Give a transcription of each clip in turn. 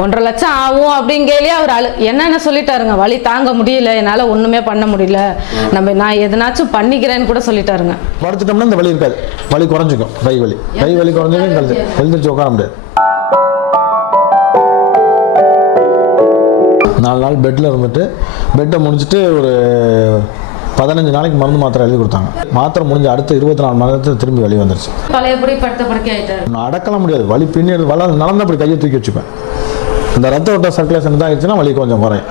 1.5 லட்சம் ஆகும் அப்படிங்கலையே அவர் என்னென்ன சொல்லிட்டாருங்க, வலி தாங்க முடியல, என்னால் ஒன்றுமே பண்ண முடியல, நான் எதனாச்சும் பண்ணிக்கிறேன்னு கூட சொல்லிட்டாருங்க. படுத்துட்டோம்னா இந்த வலி இருக்காது, வலி குறைஞ்சிக்கும். கை வலி குறைஞ்சிக்கும், எழுந்திரிச்சு உட்கார முடியாது. 4 நாள் பெட்டில் இருந்துட்டு பெட்டை முடிச்சுட்டு ஒரு 15 நாளைக்கு மருந்து மாத்திரை எழுதி கொடுத்தாங்க. மாத்திரை முடிஞ்ச அடுத்த 24 மணி நேரத்தில் திரும்பி வலி வந்துருச்சு. பழையபடி படுத்த படுக்கை ஆகிட்டாரு. நான் அடக்கலாம் முடியாது, வலி பின்னாடி நடந்த அப்படி கையை தூக்கி வச்சுப்பேன். இந்த ரத்த ஓட்ட சர்க்குலேஷன் தான் ஆயிடுச்சுன்னா வலி கொஞ்சம் குறையும்.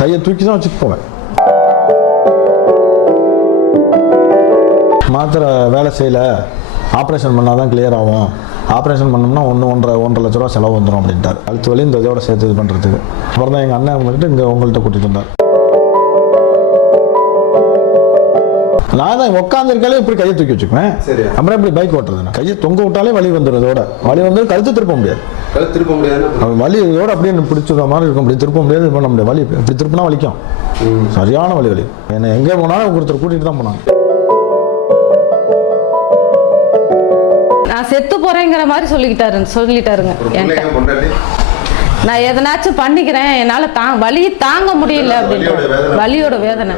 கையை தூக்கி தான் வச்சுட்டு போவேன். மாத்திரை வேலை செய்யலை, ஆப்ரேஷன் பண்ணால் தான் கிளியர் ஆகும், ஆப்ரேஷன் பண்ணோம்னா 1.5 லட்ச ரூபா செலவு வந்துடும் அப்படின்ட்டார். கழுத்து வலி இந்த இதோட சேர்த்து இது பண்ணுறதுக்கு. அப்புறம் தான் எங்கள் அண்ணன் வந்துட்டு இங்கே உங்கள்கிட்ட கூட்டிகிட்டு வந்தார். நான் தான் உட்காந்துருக்காலே இப்படி கையை தூக்கி வச்சுக்குவேன். அப்புறம் இப்படி பைக் ஓட்டுறது, கையை தொங்க விட்டாலே வலி வந்துடும். இதோட வலி வந்து கழுத்து திருப்ப முடியாது. வலி இதோட அப்படியே பிடிச்சிருக்க மாதிரி இருக்கும். இப்படி திருப்ப முடியாது, பண்ண முடியாது. வலி இப்படி திருப்பினா வலிக்கும், சரியான வலி. என்னை எங்கே போனாலும் ஒருத்தர் கூட்டிகிட்டு தான் போனாங்க. நான் செத்து போறேங்கிற மாதிரி சொல்லிட்டாருங்க. நான் எதனாச்சும் பண்ணிக்கிறேன், என்னால் வலி தாங்க முடியல அப்படின்னு, வலியோட வேதனை.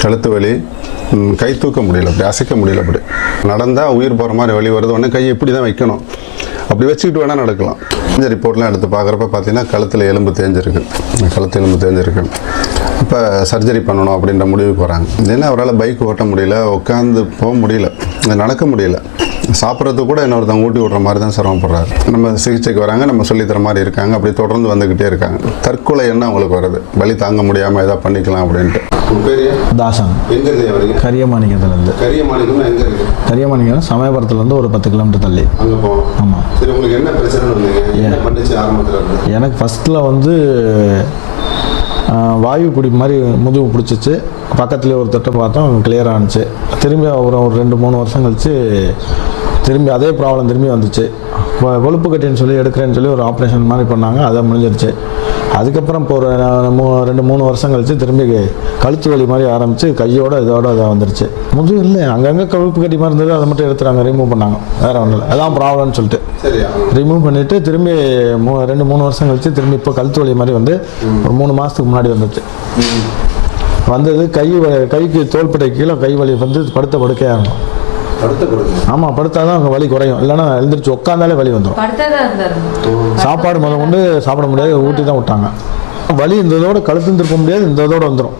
கழுத்து வலி, கை தூக்க முடியல, அப்படி அசைக்க முடியல. அப்படி நடந்தால் உயிர் போகிற மாதிரி வலி வருது. உடனே கையை இப்படி தான் வைக்கணும், அப்படி வச்சுக்கிட்டு வேணால் நடக்கலாம். இந்த ரிப்போர்ட்லாம் எடுத்து பார்க்குறப்ப பார்த்தீங்கன்னா கழுத்தில் எலும்பு தேஞ்சிருக்கு. இப்போ சர்ஜரி பண்ணணும் அப்படின்ற முடிவுக்கு வராங்க. ஏன்னா அவரால் பைக் ஓட்ட முடியல, உட்காந்து போக முடியல, நடக்க முடியல, சாப்பிட்றதுக்கு கூட இன்னொருத்தவங்க ஊட்டி விட்ற மாதிரி தான் சிரமப்படுறாரு. நம்ம சிகிச்சைக்கு வராங்க, நம்ம சொல்லித்தர மாதிரி இருக்காங்க, அப்படி தொடர்ந்து வந்துக்கிட்டே இருக்காங்க. தற்கொலை என்ன அவங்களுக்கு வருது, வலி தாங்க முடியாமல் எதாவது பண்ணிக்கலாம் அப்படின்ட்டு. தாசன் கரியமாணிக்கத்துலேருந்து. கரியமாணிக்கம் சமயபுரத்துலேருந்து ஒரு 10 கிலோமீட்டர் தள்ளி அங்கே போகணும். ஆமாம். சரி, உங்களுக்கு என்ன பிரச்சனை ஆரம்பத்தில்? எனக்கு ஃபஸ்ட்டில் வந்து வாயு பிடி மாதிரி முதுகு பிடிச்சிச்சு. பக்கத்துலேயே ஒரு தொட்டை பார்த்தோம், கிளியர் ஆனிச்சு. திரும்பி ஒரு 2-3 வருஷம் கழிச்சு திரும்பி அதே ப்ராப்ளம் திரும்பி வந்துச்சு. கொழுப்பு கட்டின்னு சொல்லி எடுக்கிறேன்னு சொல்லி ஒரு ஆப்ரேஷன் மாதிரி பண்ணாங்க, அதை முடிஞ்சிருச்சு. அதுக்கப்புறம் இப்போ ஒரு 2-3 வருஷம் கழிச்சு திரும்பி கழுத்து வலி மாதிரி ஆரம்பித்து கையோட இதோட இதாக வந்துருச்சு. முதுகு இல்லை, அங்கங்கே கொழுப்பு கட்டி மாதிரி இருந்தது, அதை மட்டும் எடுத்துறாங்க, ரிமூவ் பண்ணாங்க. வேறு ஒன்றும் இல்லை, அதான் ப்ராப்ளம்னு சொல்லிட்டு ரிமூவ் பண்ணிவிட்டு திரும்பி 2-3 வருஷம் கழிச்சு திரும்பி இப்போ கழுத்து வலி மாதிரி வந்து ஒரு 3 மாதத்துக்கு முன்னாடி வந்துச்சு. வந்தது கைக்கு தோள்பட்டை கீழே கை வலி வந்து படுத்த படுக்கையாகணும். ஆமாம், படுத்தாதான் அங்கே வலி குறையும், இல்லைன்னா எழுந்திரிச்சு உட்காந்தாலே வலி வந்துடும். சாப்பாடு முதல் கொண்டு சாப்பிட முடியாது, ஊட்டி தான் விட்டாங்க. வலி இந்த இதோட கழுத்து திருப்ப முடியாது, இந்த இதோட வந்துடும்.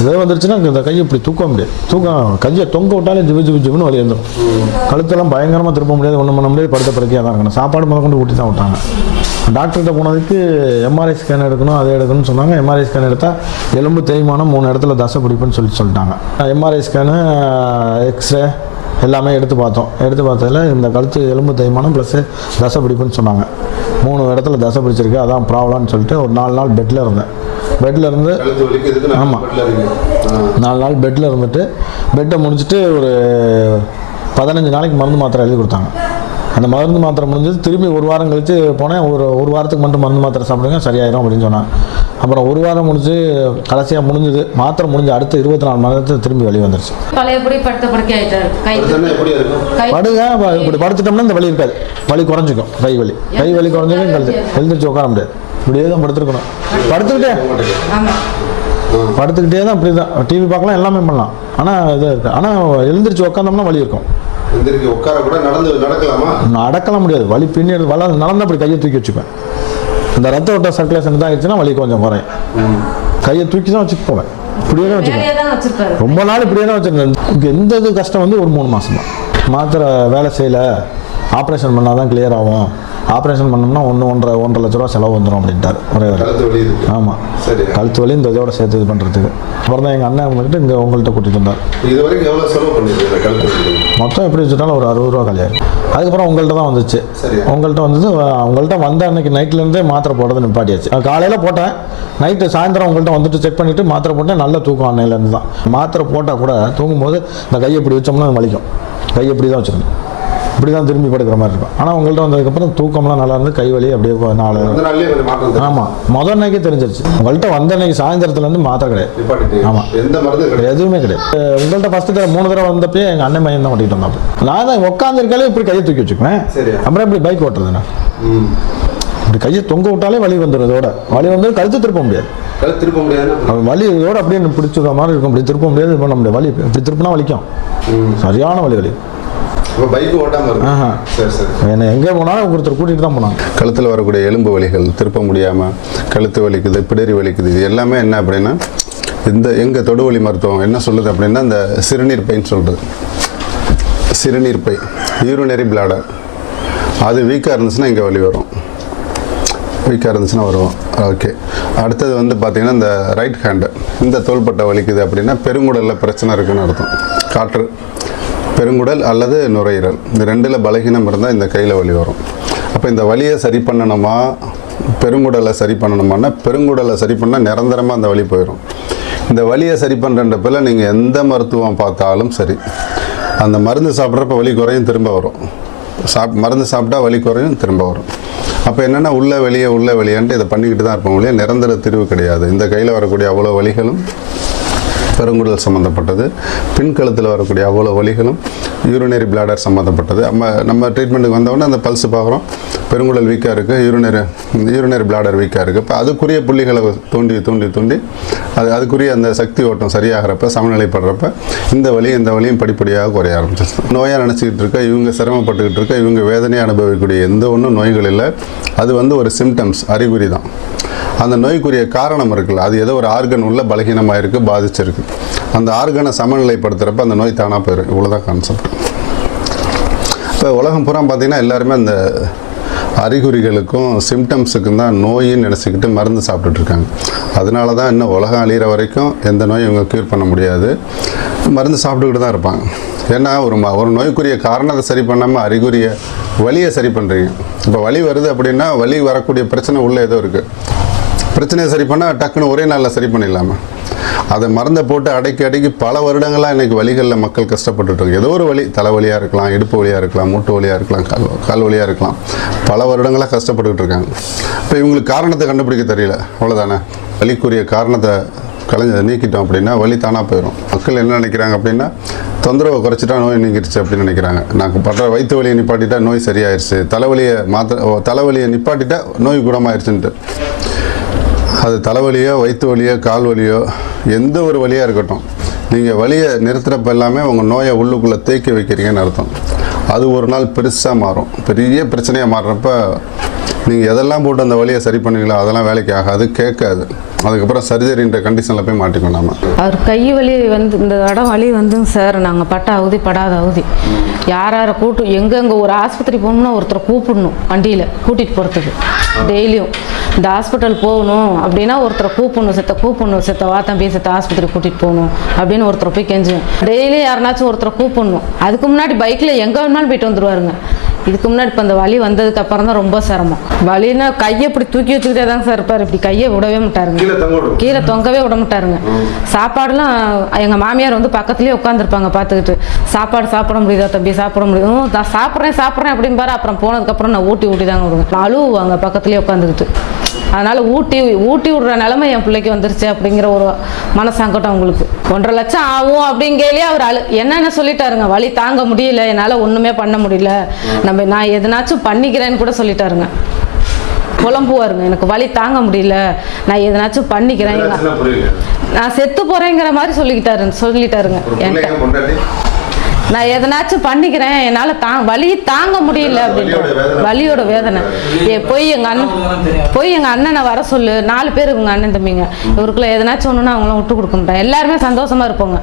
இதே வந்துருச்சுன்னா இந்த கையை இப்படி தூக்க முடியாது, கையை தொங்க விட்டாலே ஜிபுன்னு வலி வந்துடும். கழுத்தெல்லாம் பயங்கரமாக திருப்ப முடியாது, ஒன்றும் பண்ண முடியாது, படுத்த படுக்கையாக தான் இருக்கணும். சாப்பாடு முதல் கொண்டு ஊட்டி தான் விட்டாங்க. டாக்டர்கிட்ட போனதுக்கு எம்ஆர்ஐ ஸ்கேன் எடுக்கணும், அதை எடுக்கணும்னு சொன்னாங்க. எம்ஆர்ஐ ஸ்கேன் எடுத்தால் எலும்பு தேய்மானம் 3 இடத்துல தசை பிடிப்புன்னு சொல்லிட்டாங்க. எம்ஆர்ஐ ஸ்கேனு, எக்ஸ்ரே எல்லாமே எடுத்து பார்த்ததில் இந்த கழுத்து எலும்பு தேய்மானம் ப்ளஸ் தசை பிடிப்புன்னு சொன்னாங்க. 3 இடத்துல தசை பிடிச்சிருக்கு, அதான் ப்ராப்ளம்னு சொல்லிட்டு ஒரு 4 நாள் பெட்டில் இருந்தேன். பெட்டில் இருந்து ஆமாம் 4 நாள் பெட்டில் இருந்துட்டு பெட்டை முடிச்சுட்டு ஒரு 15 நாளைக்கு மருந்து மாத்திரை எழுதி கொடுத்தாங்க. அந்த மருந்து மாத்திரை முடிஞ்சது. திரும்பி 1 வாரம் கழித்து போனேன். ஒரு வாரத்துக்கு மட்டும் மருந்து மாத்திரை சாப்பிடுங்க, சரியாயிரும் அப்படின்னு சொன்னாங்க. அப்புறம் 1 வாரம் முடிஞ்சு கடைசியாக முடிஞ்சது. மாத்திரை முடிஞ்ச அடுத்த 24 மணி நேரத்தில் திரும்பி வெளியே வந்துருச்சு. படுங்க, இப்படி படுத்துட்டோம்னா இந்த வலி இருக்காது, வலி குறைஞ்சிக்கும். கை வலி குறைஞ்சிக்கும், எழுந்திரிச்சு உட்கார முடியாது. இப்படியே தான் படுத்துருக்கணும். படுத்துக்கிட்டே தான் இப்படி தான் டிவி பார்க்கலாம், எல்லாமே பண்ணலாம். ஆனால் இது இருக்குது. ஆனால் எழுந்திரிச்சு உட்காந்தோம்னா வலி இருக்கும். நடக்கலாம் முடியாது, வலி பின்னாடி நடந்தால் அப்படி கையை தூக்கி வச்சுப்பேன். இந்த ரத்த ஓட்ட சர்க்குலேஷன் தான் ஆயிடுச்சுன்னா வலி கொஞ்சம் குறையும். கையை தூக்கி தான் வச்சுட்டு போவேன். இப்படியே தான் வச்சுப்பேன். ரொம்ப நாள் இப்படியே தான் வச்சுருந்தேன். எந்த இது கஷ்டம் வந்து ஒரு 3 மாதம் தான். மாத்திரை வேலை செய்யலை, ஆப்ரேஷன் பண்ணால் தான் கிளியர் ஆகும், ஆப்ரேஷன் பண்ணோம்னா 1.5 லட்ச ரூபா செலவு வந்துடும் அப்படின்ட்டார் ஒரே ஒரு. ஆமாம், கழுத்து வலி இந்த இதோட சேர்த்து இது பண்ணுறதுக்கு. அப்புறம் தான் எங்கள் அண்ணன் வந்துட்டு இங்கே உங்கள்கிட்ட கூட்டிகிட்டு வந்தார். மொத்தம் எப்படி வச்சுட்டாலும் ஒரு 60 ரூபா கல்யாணம். அதுக்கப்புறம் உங்கள்கிட்ட தான் வந்துச்சு. உங்கள்கிட்ட வந்த அன்னைக்கு நைட்லேருந்தே மாத்திரை போடுறது நிப்பாட்டியாச்சு. காலையில் போட்டேன், நைட்டு சாயந்தரம் உங்கள்கிட்ட வந்துட்டு செக் பண்ணிவிட்டு மாத்திரை போட்டேன். நல்ல தூக்கம் அன்னையிலேருந்து தான். மாத்திரை போட்டால் கூட தூங்கும்போது இந்த கையை இப்படி வச்சோம்னா வலிக்கும். கையை இப்படி தான் வச்சுருந்தேன். இப்படி தான் திரும்பி படுக்கிற மாதிரி இருக்கும். ஆனால் உங்கள்கிட்ட வந்ததுக்கப்புறம் தூக்கம்லாம் நல்லா இருந்து, கை வலி அப்படியே 4 ஆமாம் முதல் அன்னைக்கு தெரிஞ்சிருச்சு. உங்கள்கிட்ட வந்த அன்னைக்கு சாயந்தரத்துலேருந்து மாத்திரை கிடையாது. ஆமாம் எதுவுமே கிடையாது. உங்கள்கிட்ட ஃபஸ்ட்டு தடவை 3 தடவை வந்தப்பே எங்கள் அண்ணன் பையன் தான் ஓட்டிகிட்டு வந்தாப்பு. நான் தான் உட்காந்துருக்காலே இப்படி கையை தூக்கி வச்சுக்குவேன். அப்புறம் இப்படி பைக் ஓட்டுறது நான் இப்படி கையை தொங்க விட்டாலே வலி வந்துடும். இதோட வலி வந்து கழுத்து திருப்ப முடியாது. வலி இதோட அப்படியே பிடிச்சிருக்க மாதிரி இருக்கும். இப்படி திருப்ப முடியாது, இது பண்ண முடியாது. வலி இப்படி திருப்பினா வலிக்கும், சரியான வலி. என்ன எங்கே போனாலும் ஒருத்தர் கூட்டிகிட்டு தான் போனாங்க. கழுத்தில் வரக்கூடிய எலும்பு வலிகள், திருப்ப முடியாமல் கழுத்து வலிக்குது, பிடரி வலிக்குது, இது எல்லாமே என்ன அப்படின்னா எங்கள் தொடுவலி மருத்துவம் என்ன சொல்லுது அப்படின்னா இந்த சிறுநீர் பைன்னு சொல்கிறது. சிறுநீர் பை, யூரினரி பிளாடர், அது வீக்காக இருந்துச்சுன்னா இங்கே வலி வரும். வீக்காக இருந்துச்சுன்னா வருவோம். ஓகே, அடுத்தது வந்து பார்த்திங்கன்னா இந்த ரைட் ஹேண்டு, இந்த தோள்பட்டை வலிக்குது அப்படின்னா பெருங்குடலில் பிரச்சனை இருக்குதுன்னு அர்த்தம். காற்று பெருங்குடல் அல்லது நுரையீரல், இந்த 2ல் பலகீனம் இருந்தால் இந்த கையில் வலி வரும். அப்போ இந்த வலியை சரி பண்ணணுமா, பெருங்குடலை சரி பண்ணணுமான்னா பெருங்குடலை சரி பண்ணால் நிரந்தரமாக அந்த வலி போயிடும். இந்த வலியை சரி பண்ணுறப்பல நீங்கள் எந்த மருத்துவம் பார்த்தாலும் சரி, அந்த மருந்து சாப்பிட்றப்ப வலி குறையும், திரும்ப வரும். மருந்து சாப்பிட்டா வலி குறையும், திரும்ப வரும். அப்போ என்னென்னா உள்ள வெளியேன்ட்டு இதை பண்ணிக்கிட்டு தான் இருப்போம் இல்லையா, நிரந்தர தீர்வு கிடையாது. இந்த கையில் வரக்கூடிய அவ்வளோ வலிகளும் பெருங்குடல் சம்மந்தப்பட்டது, பின்கழுத்தில் வரக்கூடிய அவ்வளோ வலிகளும் யூரினரி பிளாடர் சம்மந்தப்பட்டது. நம்ம ட்ரீட்மெண்ட்டுக்கு வந்தவொடனே அந்த பல்ஸ் பார்க்குறோம், பெருங்குடல் வீக்காக இருக்குது, யூரினரி பிளாடர் வீக்காக இருக்குது. இப்போ அதுக்குரிய புள்ளிகளை தூண்டி அதுக்குரிய அந்த சக்தி ஓட்டம் சரியாகிறப்ப, சமநிலைப்படுறப்ப இந்த வலியும் படிப்படியாக குறைய ஆரம்பிச்சிச்சு. நோயாக நினச்சிக்கிட்டு இருக்க இவங்க, சிரமப்பட்டுக்கிட்டு இருக்க இவங்க, வேதனையை அனுபவிக்கக்கூடிய எந்த ஒன்றும் நோய்கள் இல்லை. அது வந்து ஒரு சிம்டம்ஸ், அறிகுறி தான். அந்த நோய்க்குரிய காரணம் இருக்குல்ல, அது ஏதோ ஒரு ஆர்கன் உள்ள பலகீனமாக இருக்குது, பாதிச்சிருக்கு. அந்த ஆர்கனை சமநிலைப்படுத்துகிறப்ப அந்த நோய் தானாக போயிடும். இவ்வளோதான் கான்செப்ட். இப்போ உலகம் பூரா பார்த்திங்கன்னா எல்லாருமே அந்த அறிகுறிகளுக்கும் சிம்டம்ஸுக்கும் தான் நோயின்னு நினச்சிக்கிட்டு மருந்து சாப்பிட்டுட்ருக்காங்க. அதனால தான் இன்னும் உலகம் அழிகிற வரைக்கும் எந்த நோயும் இவங்க க்யூர் பண்ண முடியாது, மருந்து சாப்பிட்டுக்கிட்டு தான் இருப்பாங்க. ஏன்னா ஒரு நோய்க்குரிய காரணத்தை சரி பண்ணாமல் அறிகுறியை, வலியை சரி பண்ணுறீங்க. இப்போ வலி வருது அப்படின்னா வலி வரக்கூடிய பிரச்சனை உள்ளே ஏதோ இருக்குது. பிரச்சனையை சரி பண்ணால் டக்குன்னு ஒரே நாளில் சரி பண்ணிடலாமா? அதை மருந்தை போட்டு அடக்கி பல வருடங்களாக இன்றைக்கி வலிகளில் மக்கள் கஷ்டப்பட்டுருக்கு. ஏதோ ஒரு வலி, தலைவலியாக இருக்கலாம், இடுப்பு வலியாக இருக்கலாம், மூட்டு வலியாக இருக்கலாம், கால் வலியாக இருக்கலாம், பல வருடங்களாக கஷ்டப்பட்டுக்கிட்டு இருக்காங்க. இப்போ இவங்களுக்கு காரணத்தை கண்டுபிடிக்க தெரியல, அவ்வளோதானே. வலிக்குரிய காரணத்தை நீக்கிட்டோம் அப்படின்னா வலி தானாக போயிடும். மக்கள் என்ன நினைக்கிறாங்க அப்படின்னா தொந்தரவை குறைச்சிட்டா நோய் நீங்கிடுச்சு அப்படின்னு நினைக்கிறாங்க. நாங்கள் படுற வயிற்று வலியை நிப்பாட்டிட்டா நோய் சரியாயிருச்சு, தலைவலியை நிப்பாட்டிட்டா நோய் குணமாயிருச்சுன்ட்டு. அது தலைவலியோ, வயிற்று வலியோ, கால் வலியோ, எந்த ஒரு வலியாக இருக்கட்டும், நீங்கள் வலியை நிறுத்துகிறப்ப எல்லாமே உங்கள் நோயை உள்ளுக்குள்ளே தேக்கி வைக்கிறீங்கன்னு அர்த்தம். அது ஒரு நாள் பெருசாக மாறும், பெரிய பிரச்சனையாக மாறுறப்ப நீங்கள் எதெல்லாம் போட்டு அந்த வலியை சரி பண்ணுவீங்களோ அதெல்லாம் வேலைக்கு ஆகாது, கேட்காது. அதுக்கப்புறம் சர்ஜரின்ற கண்டிஷனில் போய் மாட்டிக்கணும். நம்ம அவர் கை வலி வந்து இந்த இடம் வலி வந்துங்க சார், நாங்கள் பட்ட அவதி படாத அவதி. யாரை எங்கெங்கே ஒரு ஆஸ்பத்திரி போகணும்னா ஒருத்தரை கூப்பிடணும், வண்டியில் கூட்டிகிட்டு போகிறதுக்கு. டெய்லியும் இந்த ஹாஸ்பிட்டல் போகணும் அப்படின்னா ஒருத்தரை கூப்பிடணும், செத்த வா தம்பி, செத்த ஆஸ்பத்திரி கூட்டிகிட்டு போகணும் அப்படின்னு ஒருத்தரை போய் கெஞ்சுவேன். டெய்லியும் யாருனாச்சும் ஒருத்தரை கூப்பிடணும். அதுக்கு முன்னாடி பைக்கில் எங்கே வேணாலும் போயிட்டு வந்துடுவாருங்க. இதுக்கு முன்னாடி இப்போ இந்த வலி வந்ததுக்கு அப்புறம் தான் ரொம்ப சிரமம். வலின்னா கையை இப்படி தூக்கி வச்சுக்கிட்டே தாங்க சார் இருப்பார். இப்படி கையை விடவே மாட்டாருங்க, கீழே தொங்கவே விட மாட்டாருங்க. சாப்பாடுலாம் எங்கள் மாமியார் வந்து பக்கத்துலேயே உட்காந்துருப்பாங்க பார்த்துக்கிட்டு. சாப்பாடு சாப்பிட முடியுதா தம்பி, சாப்பிட முடியும், நான் சாப்பிட்றேன் அப்படின்னு பாரு. அப்புறம் போனதுக்கப்புறம் நான் ஊட்டி தாங்க விடுவேன். அழுவாங்க பக்கத்துலேயே உட்காந்துக்கிட்டு. அதனால் ஊட்டி விடுற நிலைமை என் பிள்ளைக்கு வந்துருச்சு அப்படிங்கிற ஒரு மனசங்கட்டம் உங்களுக்கு. 1.5 லட்சம் ஆகும் அப்படிங்கையிலே அவர் என்னென்ன சொல்லிட்டாருங்க, வலி தாங்க முடியல, என்னால் ஒன்றுமே பண்ண முடியல, நான் எதனாச்சும் பண்ணிக்கிறேன்னு கூட சொல்லிட்டாருங்க. புலம்புவாருங்க, எனக்கு வலி தாங்க முடியல, நான் எதனாச்சும் பண்ணிக்கிறேன், நான் செத்து போகிறேங்கிற மாதிரி சொல்லிட்டாருங்க என்கிட்ட. நான் எதனாச்சும் பண்ணிக்கிறேன், என்னால் வலி தாங்க முடியல அப்படின்ட்டு. வலியோட வேதனை போய் எங்கள் அண்ணனை வர சொல்லு. 4 பேர் இவங்க அண்ணன் தம்பிங்க. இவருக்குள்ள எதனாச்சும் ஒன்றுனா அவங்களாம் விட்டு கொடுக்க மாட்டாங்க. எல்லாருமே சந்தோஷமா இருப்போங்க.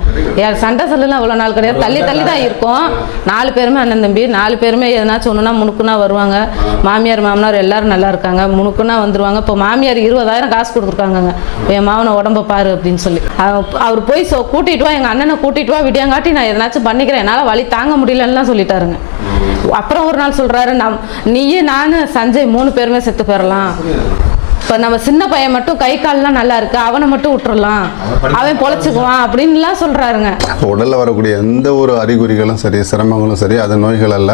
சண்டை சொல்லலாம் இவ்வளோ நாள் கிடையாது, தள்ளி தான் இருக்கும். 4 பேருமே அண்ணன் தம்பி, 4 பேருமே எதனாச்சும் ஒன்றுனா முணுக்குனா வருவாங்க. மாமியார் மாமனார் எல்லாரும் நல்லா இருக்காங்க, முணுக்குனா வந்துருவாங்க. இப்போ மாமியார் 20,000 காசு கொடுத்துருக்காங்க, என் மாவனை உடம்ப பாரு அப்படின்னு சொல்லி. அவர் போய் கூட்டிட்டு வா, எங்கள் அண்ணனை கூட்டிட்டு வா, விடியாங்காட்டி நான் எதனாச்சும் பண்ணிக்கிறேன், வலி தாங்க முடியலன்னு சொல்லிட்டாருங்க. அப்புறம் ஒரு நாள் சொல்றாரு, நீயே நானு சஞ்சய் 3 பேருமே செத்து போயிடலாம், இப்போ நம்ம சின்ன பையன் மட்டும் கை கால்லாம் நல்லா இருக்கு, அவனை மட்டும் விட்டுறலாம், அவன் பொழைச்சிக்குவான் அப்படின்லாம் சொல்றாருங்க. உடலில் வரக்கூடிய எந்த ஒரு அறிகுறிகளும் சரி, சிரமங்களும் சரி, அது நோய்கள் அல்ல.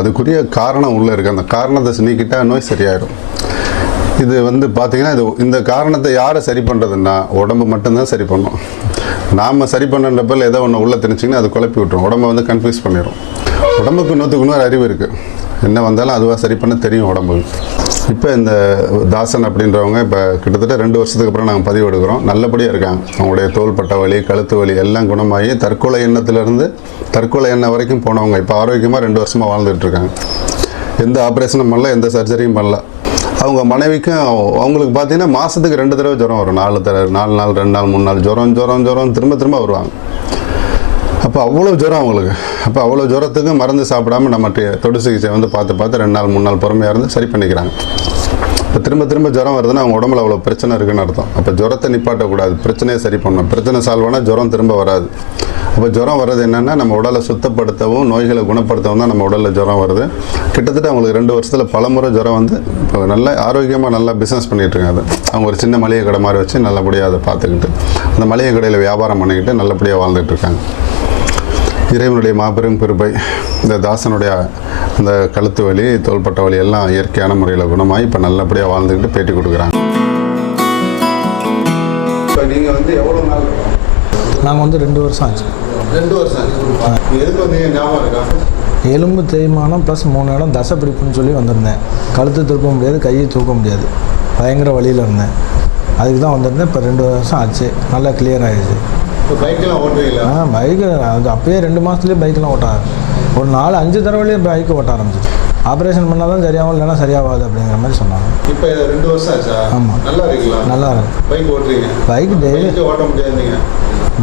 அதுக்குரிய காரணம் உள்ளே இருக்குது. அந்த காரணத்தை நீக்கிட்டால் நோய் சரியாயிடும். இது வந்து பார்த்தீங்கன்னா இந்த காரணத்தை யாரை சரி பண்ணுறதுன்னா உடம்பு மட்டும்தான் சரி பண்ணும். நாம் சரி பண்ணுறப்ப ஏதோ ஒன்று உள்ளே தெரிஞ்சிங்கன்னா அது குழப்பி விட்டுரும், உடம்பை வந்து கன்ஃபியூஸ் பண்ணிடும். உடம்புக்கு 100க்கு அறிவு இருக்குது, என்ன வந்தாலும் அதுவாக சரி பண்ண தெரியும் உடம்புக்கு. இப்போ இந்த தாசன் அப்படின்றவங்க இப்போ கிட்டத்தட்ட 2 வருஷத்துக்கு அப்புறம் நாங்கள் பதிவு எடுக்கிறோம். நல்லபடியாக இருக்காங்க. அவங்களுடைய தோள்பட்ட வலி, கழுத்து வலி எல்லாம் குணமாகி தற்கொலை எண்ணத்துலேருந்து தற்கொலை எண்ணம் வரைக்கும் போனவங்க இப்போ ஆரோக்கியமாக 2 வருஷமாக வாழ்ந்துட்டு இருக்காங்க. எந்த ஆப்ரேஷனும் பண்ணல, எந்த சர்ஜரியும் பண்ணல. அவங்க மனைவிக்கும் அவங்களுக்கு பார்த்தீங்கன்னா மாதத்துக்கு 2 தடவை ஜுரம் வரும். 4 நாள் 2 நாள் 3 நாள் ஜுரம் திரும்ப வருவாங்க. அப்போ அவ்வளோ ஜுரம் அவங்களுக்கு. அப்போ அவ்வளோ ஜுரத்துக்கு மருந்து சாப்பிடாமல் நம்ம தொடு சிகிச்சை வந்து பார்த்து 2 நாள் 3 நாள் பொறுமையாக இருந்து சரி பண்ணிக்கிறாங்க. இப்போ திரும்ப ஜுரம் வருதுன்னா அவங்க உடம்புல அவ்வளோ பிரச்சனை இருக்குன்னு அர்த்தம். அப்போ ஜுரத்தை நிப்பாட்டக்கூடாது, பிரச்சனையை சரி பண்ணணும். பிரச்சனை சால்வ் ஆனால் ஜுரம் திரும்ப வராது. அப்போ ஜுரம் வர்றது என்னென்னா நம்ம உடலை சுத்தப்படுத்தவும் நோய்களை குணப்படுத்தவும் தான் நம்ம உடலில் ஜுரம் வருது. கிட்டத்தட்ட அவங்களுக்கு 2 வருஷத்தில் பலமுறை ஜுரம் வந்து இப்போ நல்ல ஆரோக்கியமாக நல்லா பிஸ்னஸ் பண்ணிகிட்டு இருக்காங்க. அவங்க ஒரு சின்ன மளிகை கடை மாதிரி வச்சு நல்லபடியாக அதை பார்த்துக்கிட்டு அந்த மளிகை கடையில் வியாபாரம் பண்ணிக்கிட்டு நல்லபடியாக வாழ்ந்துட்டு இருக்காங்க. இறைவனுடைய மாபெரும் கிருபை. இந்த தாசனுடைய அந்த கழுத்து வலி, தோள்பட்ட வலி எல்லாம் இயற்கையான முறையில் குணமாகி இப்போ நல்லபடியாக வாழ்ந்துக்கிட்டு பேட்டி கொடுக்குறாங்க. இப்போ நீங்கள் வந்து எவ்வளோ நாள்? நாங்கள் வந்து 2 வருஷம் ஆச்சு. 2 வருஷம் ஆச்சு. எதுக்கு வந்தீங்க ஞாபகம் இருக்கா? எலும்பு தேய்மானம் ப்ளஸ் 3 இடம் தசை பிடிப்புன்னு சொல்லி வந்திருந்தேன். கழுத்து தூக்க முடியாது, கையை தூக்க முடியாது, பயங்கர வழியில் இருந்தேன். அதுக்கு தான் வந்திருந்தேன். இப்போ 2 வருஷம் ஆச்சு, நல்லா கிளியர் ஆகிடுச்சு. இப்போ பைக்கெல்லாம் ஓட்டுவீங்களா? பைக்கு அது அப்பயே 2 மாதத்துலேயே பைக்கெலாம் ஓட்ட ஒரு 4-5 தடவைலேயே பைக்கு ஓட்ட ஆரம்பிச்சிச்சு. ஆப்ரேஷன் பண்ணால் தான் சரியாகும், இல்லைன்னா சரியாகாது அப்படிங்கிற மாதிரி சொன்னாங்க. இப்போ 2 வருஷம் ஆச்சா? ஆமாம். நல்லா இருக்கீங்களா? நல்லா இருக்கு. பைக் ஓட்டுறீங்க? பைக் டெய்லி ஓட்ட முடியாது.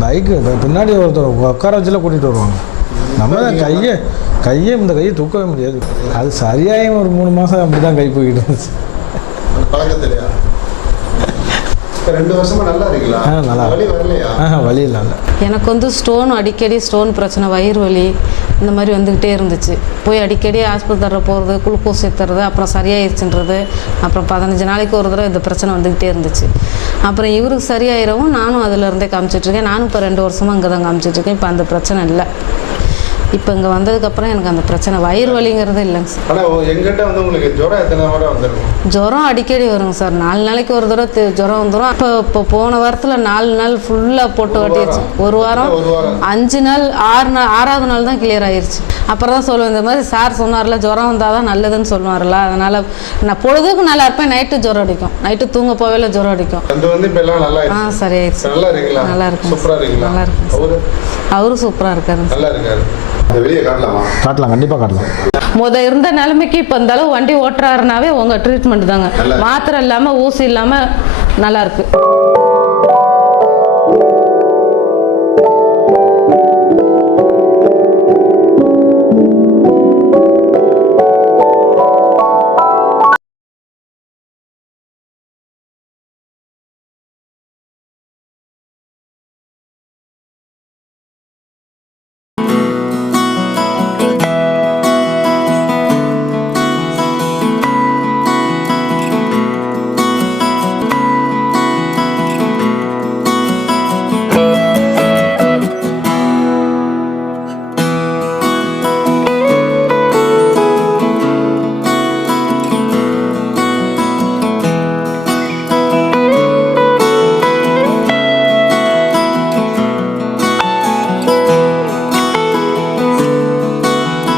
பைக்கு பின்னாடி ஒருத்தர் உட்கார வச்சுல கூட்டிகிட்டு வருவாங்க. நம்ம கையை இந்த கையை தூக்கவே முடியாது. அது சரியாகி ஒரு 3 மாதம் அப்படி தான் கை போய்கிட்டு இருந்துச்சு. பழக்கத்திலையா? இப்போ 2 வருஷமா நல்லா இருக்கீங்களா? நல்லா. வலி வரலையா? வலி இல்லை. எனக்கு வந்து அடிக்கடி ஸ்டோன் பிரச்சனை, வயிறு வலி இந்த மாதிரி வந்துக்கிட்டே இருந்துச்சு. போய் அடிக்கடி ஆஸ்பத்திரியில் போகிறது, குளுக்கோஸ் ஏற்றுறது, அப்புறம் சரியாயிருச்சுன்றது. அப்புறம் 15 நாளைக்கு ஒரு தடவை இந்த பிரச்சனை வந்துக்கிட்டே இருந்துச்சு. அப்புறம் இவருக்கு சரியாயிரவும் நானும் அதில் காமிச்சிட்ருக்கேன். நானும் இப்போ 2 வருஷமாக இங்கே தான் காமிச்சிட்ருக்கேன். இப்போ அந்த பிரச்சனை இல்லை. இப்போ இங்கே வந்ததுக்கப்புறம் எனக்கு அந்த பிரச்சனை வயிறு வலிங்கிறது இல்லைங்க சார். ஆனால் எங்கிட்ட வந்து உங்களுக்கு ஜுரம் எத்தனை தடவை வந்துருக்கும்? ஜுரம் அடிக்கடி வருங்க சார். 4 நாளைக்கு ஒரு தடவை ஜுரம் வந்துடும். இப்போ போன வாரத்தில் 4 நாள் ஃபுல்லாக போட்டு கட்டிடுச்சு. ஒரு வாரம் 5 நாள் 6வது நாள் தான் கிளியர் ஆயிடுச்சு. அப்புறம் தான் சொல்லுவேன், இந்த மாதிரி சார் சொன்னார்ல ஜுரம் வந்தால் தான் நல்லதுன்னு சொல்லுவார்ல, அதனால் நான் பொழுதுக்கு நல்லா இருப்பேன். நைட்டு ஜுரம் அடிக்கும், நைட்டு தூங்க போவேல ஜுரம் அடிக்கும். சரியாயிடுச்சு. நல்லா இருக்கு. நல்லா இருக்கு. அவரும் சூப்பராக இருக்காரு. நல்லா இருக்காரு. காட்டலாம், கண்டிப்பாக காட்டலாம். இருந்த நிலைமைக்கு இப்போ இந்த அளவு வண்டி ஓட்டுறாருனாவே உங்கள் ட்ரீட்மெண்ட் தாங்க. மாத்திரை இல்லாமல் ஊசி இல்லாமல் நல்லா இருக்கு.